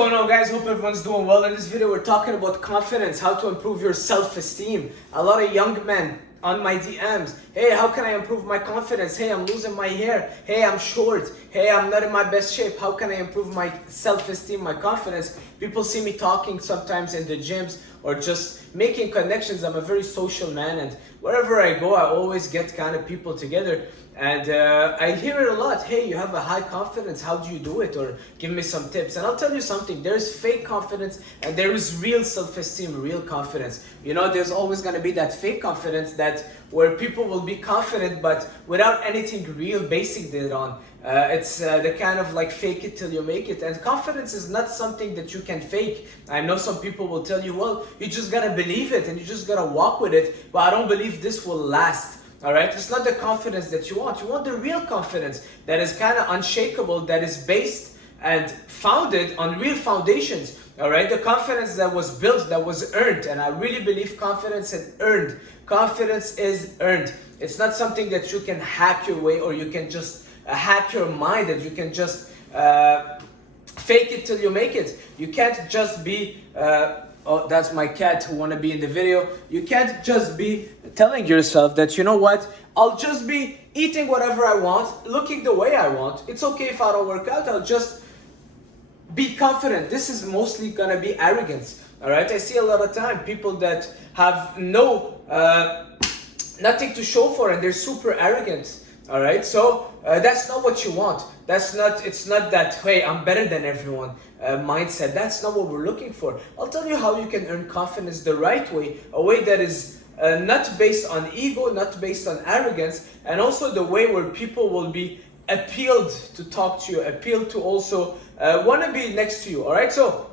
going on, guys? Hope everyone's doing well. In this video we're talking about confidence, how to improve your self-esteem. A lot of young men on my DMs, hey, how can I improve my confidence? Hey, I'm losing my hair. Hey, I'm short. Hey, I'm not in my best shape. How can I improve my self-esteem, my confidence? People see me talking sometimes in the gyms or just making connections. I'm a very social man, and wherever I go I always get kind of people together, and I hear it a lot. Hey, you have a high confidence, how do you do it? Or give me some tips. And I'll tell you something, there's fake confidence and there is real self-esteem, real confidence. You know, there's always going to be that fake confidence that where people will be confident but without anything real basing it on. It's the kind of like fake it till you make it, and confidence is not something that you can fake. I know some people will tell you, well, you just gotta believe it and you just gotta walk with it, but I don't believe this will last. All right, it's not the confidence that you want. You want the real confidence that is kind of unshakable, that is based and founded on real foundations. All right, the confidence that was built, that was earned. And I really believe confidence is earned. Confidence is earned. It's not something that you can hack your way, or you can just hack your mind, that you can just fake it till you make it. You can't just be oh, that's my cat who want to be in the video. You can't just be telling yourself that, you know what, I'll just be eating whatever I want, looking the way I want. It's okay if I don't work out, I'll just be confident. This is mostly gonna be arrogance. All right, I see a lot of time people that have nothing to show for, and they're super arrogant. All right, so that's not what you want. It's not that, hey, I'm better than everyone mindset. That's not what we're looking for. I'll tell you how you can earn confidence the right way, a way that is not based on ego, not based on arrogance, and also the way where people will be appealed to talk to you, appealed to also want to be next to you. All right, so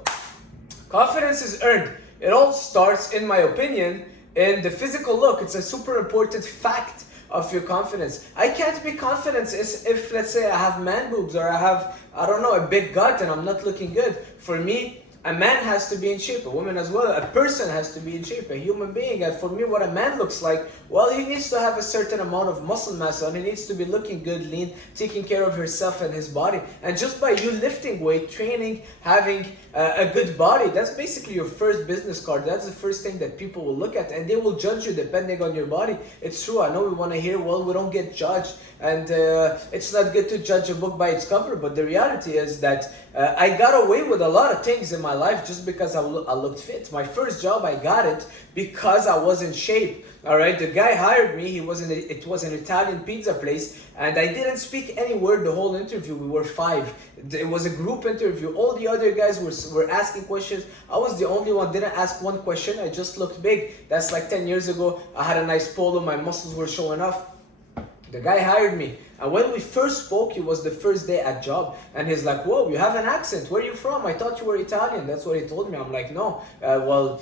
confidence is earned. It all starts, in my opinion, in the physical look. It's a super important fact of your confidence. I can't be confident if let's say I have man boobs, or I have, I don't know, a big gut and I'm not looking good. For me, a man has to be in shape, a woman as well, a person has to be in shape, a human being. And for me, what a man looks like, well, he needs to have a certain amount of muscle mass on, he needs to be looking good, lean, taking care of himself and his body. And just by you lifting weight, training, having a good body, that's basically your first business card. That's the first thing that people will look at, and they will judge you depending on your body. It's true, I know we want to hear, well, we don't get judged, and it's not good to judge a book by its cover, but the reality is that I got away with a lot of things in my life just because I looked fit. My first job, I got it because I was in shape. All right, the guy hired me. It was an Italian pizza place, and I didn't speak any word the whole interview. We were 5. It was a group interview. All the other guys were asking questions. I was the only one didn't ask one question. I just looked big. That's like 10 years ago. I had a nice polo. My muscles were showing off. The guy hired me, and when we first spoke, it was the first day at job, and he's like, whoa, you have an accent, where are you from? I thought you were Italian. That's what he told me. I'm like, no, you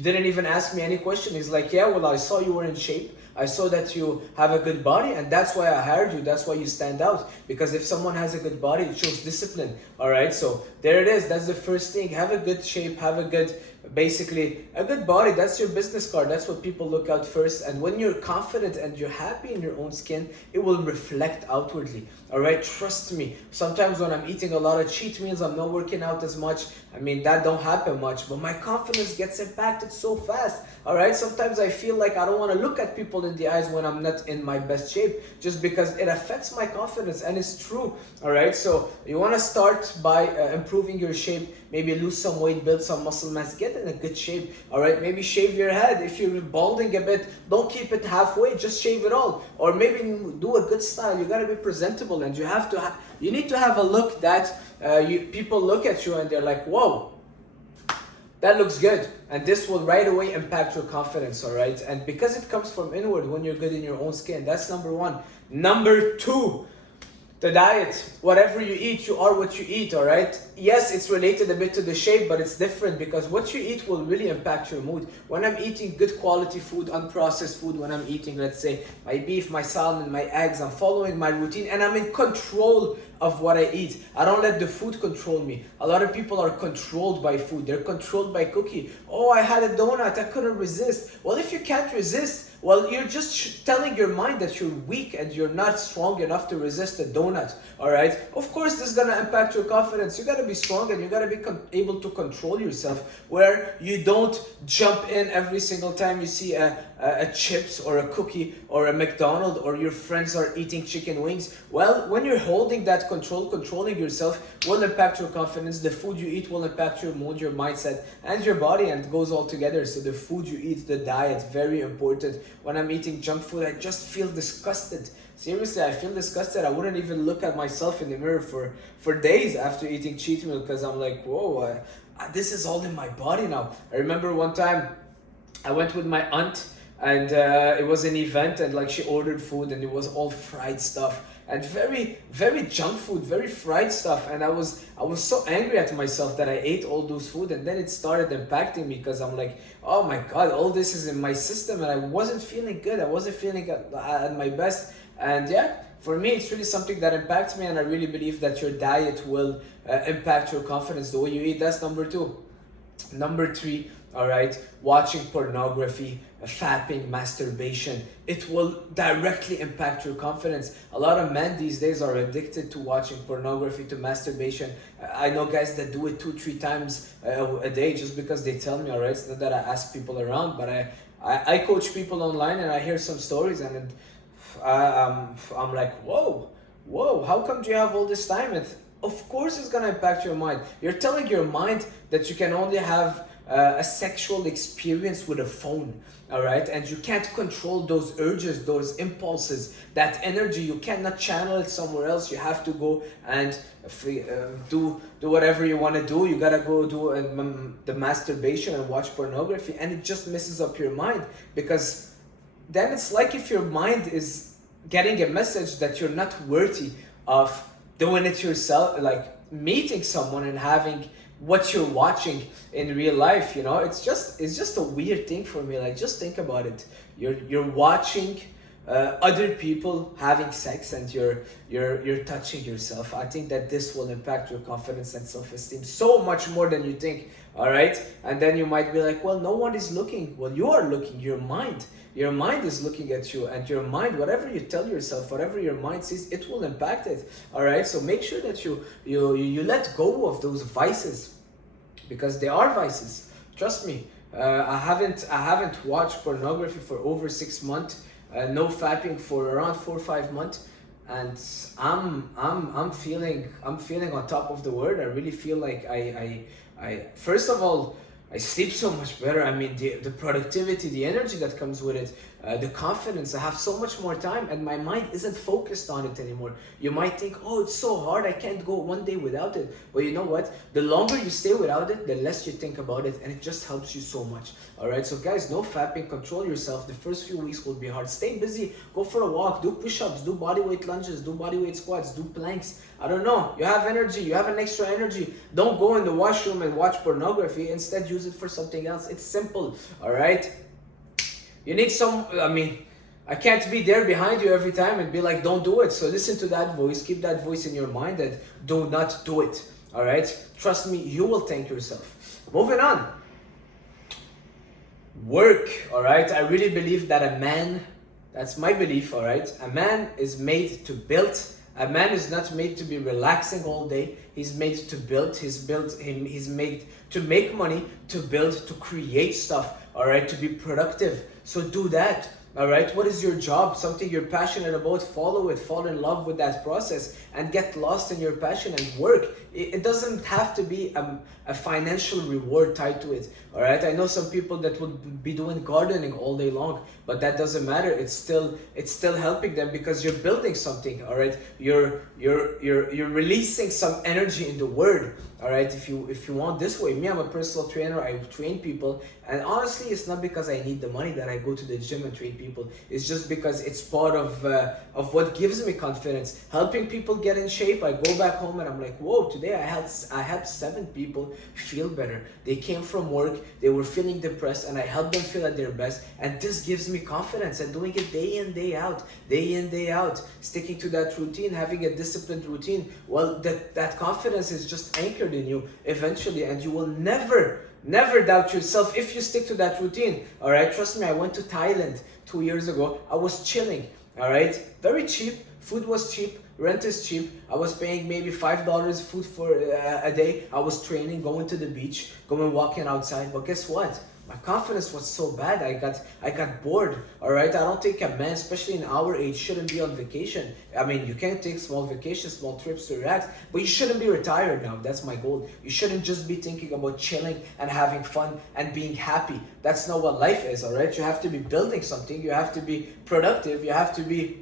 didn't even ask me any question. He's like, yeah, well, I saw you were in shape, I saw that you have a good body, and that's why I hired you. That's why you stand out, because if someone has a good body, it shows discipline. All right, so there it is. That's the first thing. Have a good shape, have a good, basically a good body. That's your business card. That's what people look out first. And when you're confident and you're happy in your own skin, it will reflect outwardly. All right, trust me. Sometimes when I'm eating a lot of cheat meals, I'm not working out as much. I mean, that don't happen much, but my confidence gets impacted so fast. All right, sometimes I feel like I don't want to look at people in the eyes when I'm not in my best shape, just because it affects my confidence, and it's true. All right, so you want to start by improving your shape. Maybe lose some weight, build some muscle mass, get in a good shape. All right, maybe shave your head. If you're balding a bit, don't keep it halfway, just shave it all. Or maybe do a good style. You got to be presentable, and you have to you need to have a look that people look at you and they're like, whoa, that looks good. And this will right away impact your confidence. All right, and because it comes from inward, when you're good in your own skin. That's number 1. Number 2, the diet. Whatever you eat, you are what you eat. All right, yes, it's related a bit to the shape, but it's different, because what you eat will really impact your mood. When I'm eating good quality food, unprocessed food, when I'm eating, let's say, my beef, my salmon, my eggs, I'm following my routine, and I'm in control of what I eat. I don't let the food control me. A lot of people are controlled by food. They're controlled by cookie. Oh, I had a donut, I couldn't resist. Well, if you can't resist, well, you're just telling your mind that you're weak and you're not strong enough to resist a donut. All right. Of course, this is gonna impact your confidence. You gotta be strong and you gotta be able to control yourself, where you don't jump in every single time you see a chips or a cookie or a McDonald's or your friends are eating chicken wings. Well, when you're holding that control, controlling yourself will impact your confidence. The food you eat will impact your mood, your mindset, and your body, and it goes all together. So the food you eat, the diet, very important. When I'm eating junk food, I just feel disgusted. Seriously, I feel disgusted. I wouldn't even look at myself in the mirror for days after eating cheat meal, because I'm like, whoa, this is all in my body now. I remember one time I went with my aunt, and it was an event, and like she ordered food and it was all fried stuff and very, very junk food, very fried stuff. And I was so angry at myself that I ate all those food, and then it started impacting me, because I'm like, oh my god, all this is in my system, and I wasn't feeling good. I wasn't feeling at my best. And yeah, for me, it's really something that impacts me, and I really believe that your diet will impact your confidence, the way you eat. That's number 2. Number 3, all right, watching pornography, fapping, masturbation. It will directly impact your confidence. A lot of men these days are addicted to watching pornography, to masturbation. I know guys that do it 2-3 times a day just because they tell me, all right? It's not that I ask people around, but I coach people online, and I hear some stories, and I'm like, whoa, how come do you have all this time? Of course it's gonna impact your mind. You're telling your mind that you can only have a sexual experience with a phone, all right? And you can't control those urges, those impulses, that energy. You cannot channel it somewhere else. You have to go and do whatever you want to do. You gotta go do the masturbation and watch pornography, and it just messes up your mind, because then it's like if your mind is getting a message that you're not worthy of doing it yourself, like meeting someone and having what you're watching in real life. It's just a weird thing for me. Like, just think about it. You're watching other people having sex, and you're touching yourself. I think that this will impact your confidence and self-esteem so much more than you think. All right. And then you might be like, well, no one is looking. Well, you are looking. Your mind is looking at you, and your mind, whatever you tell yourself, whatever your mind sees, it will impact it. All right. So make sure that you let go of those vices, because they are vices. Trust me. I haven't watched pornography for over 6 months. No fapping for around 4 or 5 months, and I'm feeling on top of the world. I really feel like I first of all, I sleep so much better. I mean, the productivity, the energy that comes with it, the confidence. I have so much more time, and my mind isn't focused on it anymore. You might think, oh, it's so hard, I can't go one day without it. But you know what? The longer you stay without it, the less you think about it, and it just helps you so much. All right, so guys, no fapping, control yourself. The first few weeks will be hard. Stay busy, go for a walk, do push-ups, do bodyweight lunges, do bodyweight squats, do planks. I don't know, you have energy, you have an extra energy. Don't go in the washroom and watch pornography. Instead, use it for something else. It's simple. All right, you need I can't be there behind you every time and be like, don't do it. So listen to that voice, keep that voice in your mind, and do not do it. All right, trust me, you will thank yourself. Moving on, work. All right, I really believe that a man, that's my belief, all right, a man is made to build. A man is not made to be relaxing all day. He's made to build. He's made to make money, to build, to create stuff, all right, to be productive. So do that. All right, what is your job? Something you're passionate about, follow it, fall in love with that process, and get lost in your passion and work. It doesn't have to be a financial reward tied to it. All right, I know some people that would be doing gardening all day long, but that doesn't matter. It's still helping them, because you're building something. All right, you're releasing some energy in the world. All right, if you want this way, me, I'm a personal trainer. I train people, and honestly, it's not because I need the money that I go to the gym and train people. It's just because it's part of what gives me confidence. Helping people get in shape. I go back home and I'm like, whoa, today I helped 7 people feel better. They came from work, they were feeling depressed, and I helped them feel at their best. And this gives me confidence, and doing it day in, day out, sticking to that routine, having a disciplined routine. Well, that confidence is just anchored in you eventually, and you will never doubt yourself if you stick to that routine. All right, trust me, I went to Thailand 2 years ago, I was chilling, all right? Very cheap, food was cheap, rent is cheap. I was paying maybe $5 food for a day. I was training, going to the beach, going walking outside. But guess what? My confidence was so bad. I got bored. All right. I don't think a man, especially in our age, shouldn't be on vacation. I mean, you can take small vacations, small trips to relax, but you shouldn't be retired now. That's my goal. You shouldn't just be thinking about chilling and having fun and being happy. That's not what life is. All right. You have to be building something. You have to be productive. You have to be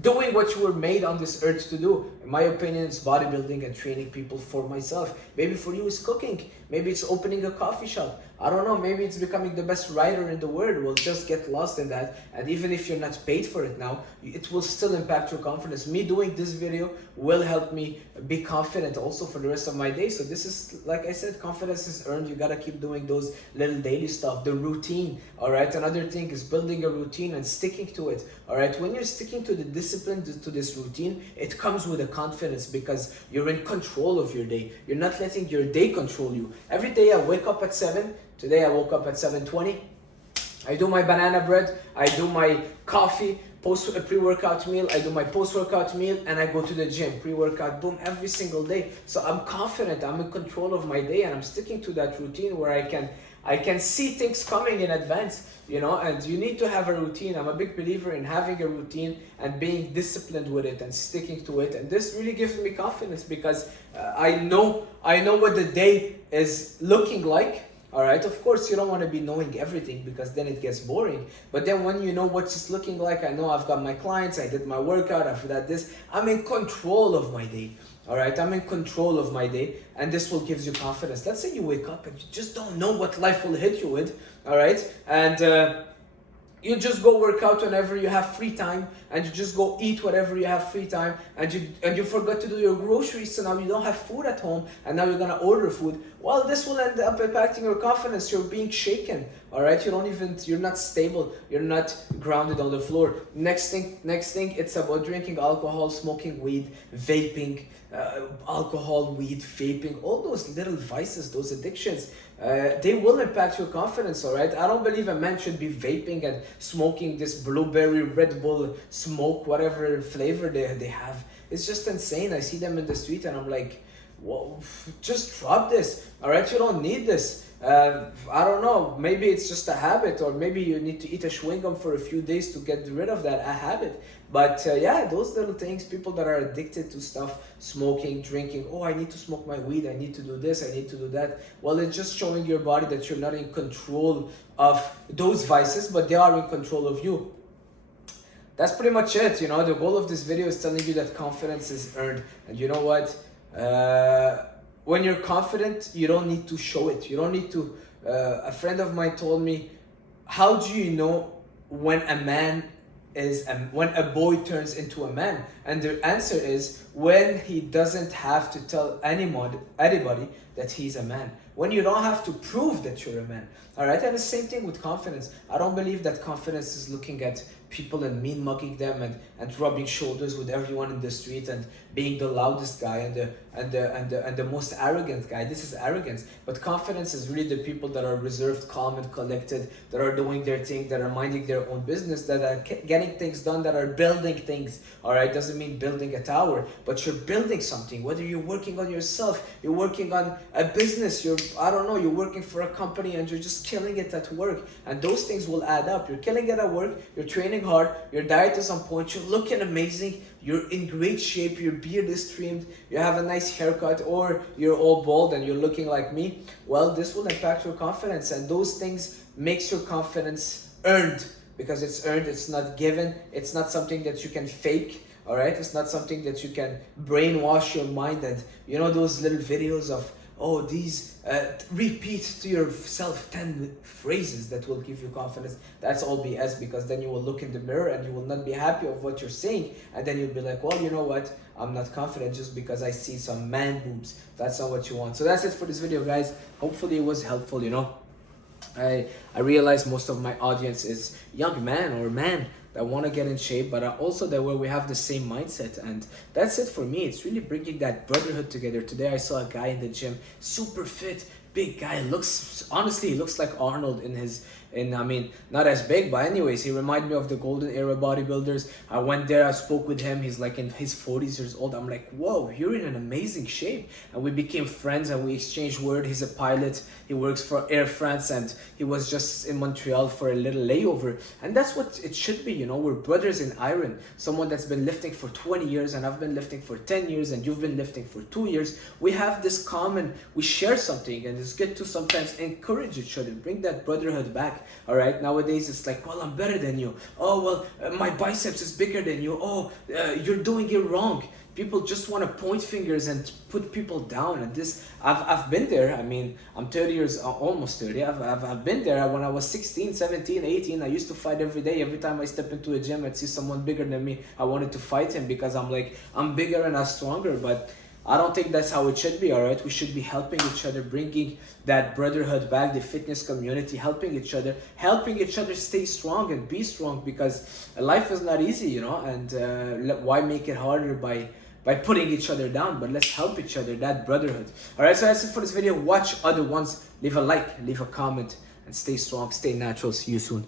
doing what you were made on this earth to do. In my opinion, it's bodybuilding and training people. For myself, maybe for you it's cooking, maybe it's opening a coffee shop, I don't know, maybe it's becoming the best writer in the world. We'll just get lost in that, and even if you're not paid for it now, it will still impact your confidence. Me doing this video will help me be confident also for the rest of my day. So this is, like I said, confidence is earned. You gotta keep doing those little daily stuff, the routine. All right, another thing is building a routine and sticking to it. All right, when you're sticking to the discipline, to this routine, it comes with a confidence because you're in control of your day. You're not letting your day control you. Every day I wake up at 7. Today I woke up at 7:20. I do my banana bread, I do my coffee, a pre-workout meal, I do my post-workout meal, and I go to the gym, pre-workout, boom, every single day. So I'm confident, I'm in control of my day, and I'm sticking to that routine where I can see things coming in advance, you know. And you need to have a routine. I'm a big believer in having a routine and being disciplined with it and sticking to it. And this really gives me confidence because I know what the day is looking like. All right, of course, you don't want to be knowing everything because then it gets boring. But then when you know what it's looking like, I know I've got my clients, I did my workout, I've done this, I'm in control of my day. All right, I'm in control of my day, and this will give you confidence. Let's say you wake up and you just don't know what life will hit you with, all right? And you just go work out whenever you have free time, and you just go eat whatever you have free time, and you forgot to do your groceries, so now you don't have food at home, and now you're gonna order food. Well, this will end up impacting your confidence. You're being shaken, all right? You're not stable. You're not grounded on the floor. Next thing, it's about drinking alcohol, smoking weed, vaping, alcohol, weed, vaping, all those little vices, those addictions. They will impact your confidence, all right? I don't believe a man should be vaping and smoking this blueberry, Red Bull, smoke, whatever flavor they have. It's just insane. I see them in the street and I'm like, whoa, just drop this, all right? You don't need this. I don't know, maybe it's just a habit, or maybe you need to eat a chewing gum for a few days to get rid of that a habit. But yeah, those little things, people that are addicted to stuff, smoking, drinking, oh, I need to smoke my weed, I need to do this, I need to do that. Well, it's just showing your body that you're not in control of those vices, but they are in control of you. That's pretty much it, you know. The goal of this video is telling you that confidence is earned. And you know what? When you're confident, you don't need to show it. You don't need to. A friend of mine told me, how do you know when when a boy turns into a man? And the answer is when he doesn't have to tell anybody that he's a man. When you don't have to prove that you're a man. All right, and the same thing with confidence. I don't believe that confidence is looking at people and mean mugging them and rubbing shoulders with everyone in the street and being the loudest guy and the most arrogant guy. This is arrogance. But confidence is really the people that are reserved, calm and collected, that are doing their thing, that are minding their own business, that are getting things done, that are building things. All right, doesn't mean building a tower, but you're building something. Whether you're working on yourself, you're working on a business, you're working for a company and you're just killing it at work, and those things will add up. You're killing it at work, you're training hard, your diet is on point, you're looking amazing, you're in great shape, your beard is trimmed, you have a nice haircut, or you're all bald and you're looking like me. Well, this will impact your confidence, and those things makes your confidence earned, because it's earned, it's not given, it's not something that you can fake. All right, it's not something that you can brainwash your mind. And you know those little videos of, oh, these repeat to yourself 10 phrases that will give you confidence. That's all BS, because then you will look in the mirror and you will not be happy of what you're saying, and then you'll be like, well, you know what, I'm not confident just because I see some man boobs. That's not what you want. So that's it for this video, guys. Hopefully it was helpful. You know, I realize most of my audience is young man or man that want to get in shape, but also that where we have the same mindset. And that's it for me. It's really bringing that brotherhood together. Today I saw a guy in the gym, super fit, big guy, honestly he looks like Arnold in his And I mean, not as big, but anyways, he reminded me of the golden era bodybuilders. I went there, I spoke with him. He's like in his 40s years old. I'm like, whoa, you're in an amazing shape. And we became friends and we exchanged word. He's a pilot. He works for Air France and he was just in Montreal for a little layover. And that's what it should be, you know. We're brothers in iron. Someone that's been lifting for 20 years and I've been lifting for 10 years and you've been lifting for 2 years. We have this common, we share something, and it's good to sometimes encourage each other, bring that brotherhood back. All right, nowadays it's like, well, I'm better than you. Oh, well, my biceps is bigger than you. Oh, you're doing it wrong. People just want to point fingers and put people down. And this, I've been there. I mean, I'm 30 years, almost 30. I've been there. When I was 16, 17, 18, I used to fight every day. Every time I step into a gym, I'd see someone bigger than me. I wanted to fight him because I'm like, I'm bigger and I'm stronger. But I don't think that's how it should be, all right? We should be helping each other, bringing that brotherhood back, the fitness community, helping each other stay strong and be strong, because life is not easy, you know, and why make it harder by putting each other down? But let's help each other, that brotherhood. All right, so that's it for this video. Watch other ones. Leave a like, leave a comment, and stay strong, stay natural. See you soon.